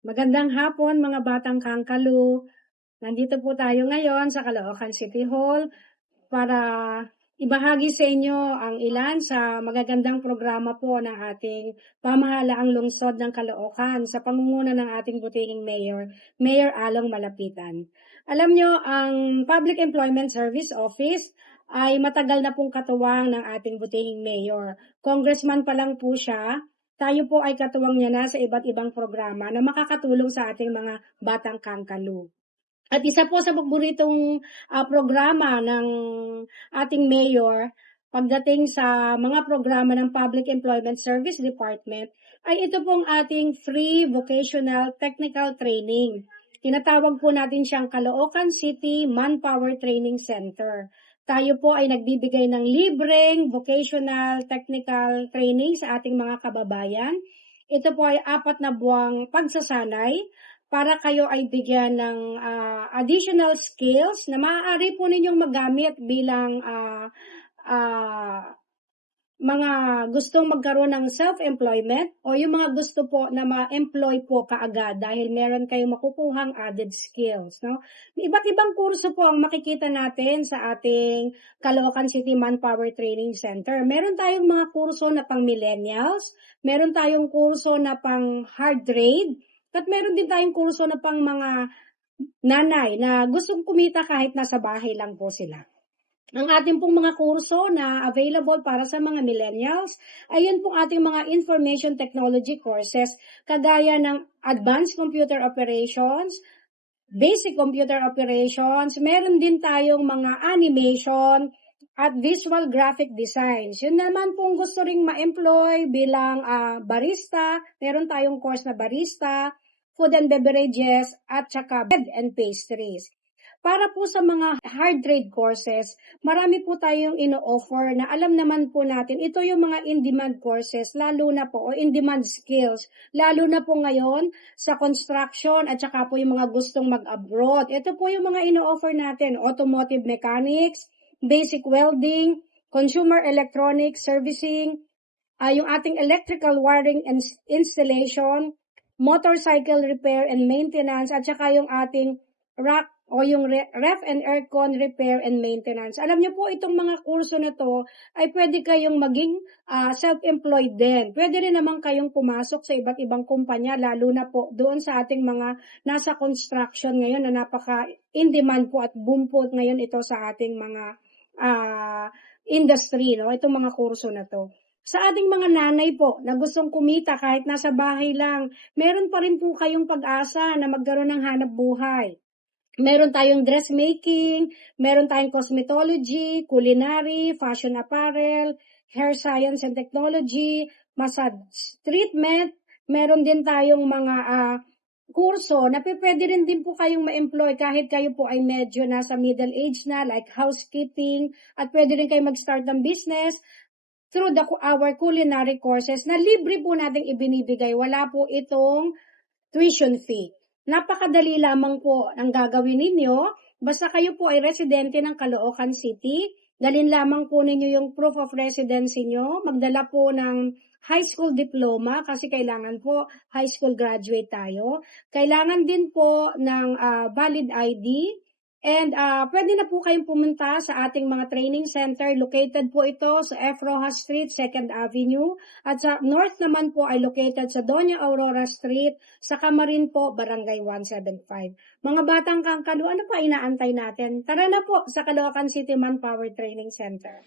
Magandang hapon mga batang kangkalu. Nandito po tayo ngayon sa Caloocan City Hall para ibahagi sa inyo ang ilan sa magagandang programa po ng ating pamahalaang lungsod ng Caloocan sa pangunguna ng ating butihing mayor, Mayor Along Malapitan. Alam nyo, ang Public Employment Service Office ay matagal na pong katuwang ng ating butihing mayor. Congressman pa lang po siya. Tayo po ay katuwang niya na sa iba't ibang programa na makakatulong sa ating mga batang kangkalu. At isa po sa paboritong programa ng ating mayor pagdating sa mga programa ng Public Employment Service Department ay ito pong ating free vocational technical training. Tinatawag po natin siyang Caloocan City Manpower Training Center. Tayo po ay nagbibigay ng libreng vocational technical training sa ating mga kababayan. Ito po ay 4 na buwang pagsasanay para kayo ay bigyan ng additional skills na maaari po ninyong magamit bilang mga gustong magkaroon ng self-employment o yung mga gusto po na ma-employ po kaagad dahil meron kayong makukuhang added skills. No? Iba't ibang kurso po ang makikita natin sa ating Caloocan City Manpower Training Center. Meron tayong mga kurso na pang millennials, meron tayong kurso na pang hard trade, at meron din tayong kurso na pang mga nanay na gustong kumita kahit nasa bahay lang po sila. Ang ating pong mga kurso na available para sa mga millennials, ayun pong ating mga information technology courses, kagaya ng advanced computer operations, basic computer operations, meron din tayong mga animation, at visual graphic designs. Yun naman pong gusto ring ma-employ bilang barista, meron tayong course na barista, food and beverages, at saka bread and pastries. Para po sa mga hard trade courses, marami po tayong ino-offer na alam naman po natin, ito yung mga in-demand courses, lalo na po, o in-demand skills, lalo na po ngayon sa construction at saka po yung mga gustong mag-abroad. Ito po yung mga ino-offer natin, automotive mechanics, basic welding, consumer electronics servicing, yung ating electrical wiring and installation, motorcycle repair and maintenance, at saka yung ating rack o yung ref and aircon repair and maintenance. Alam niyo po, itong mga kurso na to ay pwede kayong maging self-employed din. Pwede rin naman kayong pumasok sa iba't ibang kumpanya, lalo na po doon sa ating mga nasa construction ngayon na napaka in-demand po at boom po ngayon ito sa ating mga industry, no? Itong mga kurso na to. Sa ating mga nanay po na gustong kumita kahit nasa bahay lang, meron pa rin po kayong pag-asa na magkaroon ng hanap buhay. Meron tayong dressmaking, meron tayong cosmetology, culinary, fashion apparel, hair science and technology, massage treatment, meron din tayong mga kurso na pwede rin din po kayong ma-employ kahit kayo po ay medyo nasa middle age na, like housekeeping, at pwede rin kayo mag-start ng business through our culinary courses na libre po nating ibinibigay. Wala po itong tuition fee. Napakadali lamang po ang gagawin ninyo. Basta kayo po ay residente ng Caloocan City, dalhin lamang po ninyo yung proof of residency nyo, magdala po ng high school diploma kasi kailangan po high school graduate tayo. Kailangan din po ng valid ID. And pwede na po kayong pumunta sa ating mga training center. Located po ito sa F. Rojas Street, 2nd Avenue. At sa north naman po ay located sa Doña Aurora Street, sa Camarin po, Barangay 175. Mga batang kangkalu, ano pa inaantay natin? Tara na po sa Caloocan City Manpower Training Center.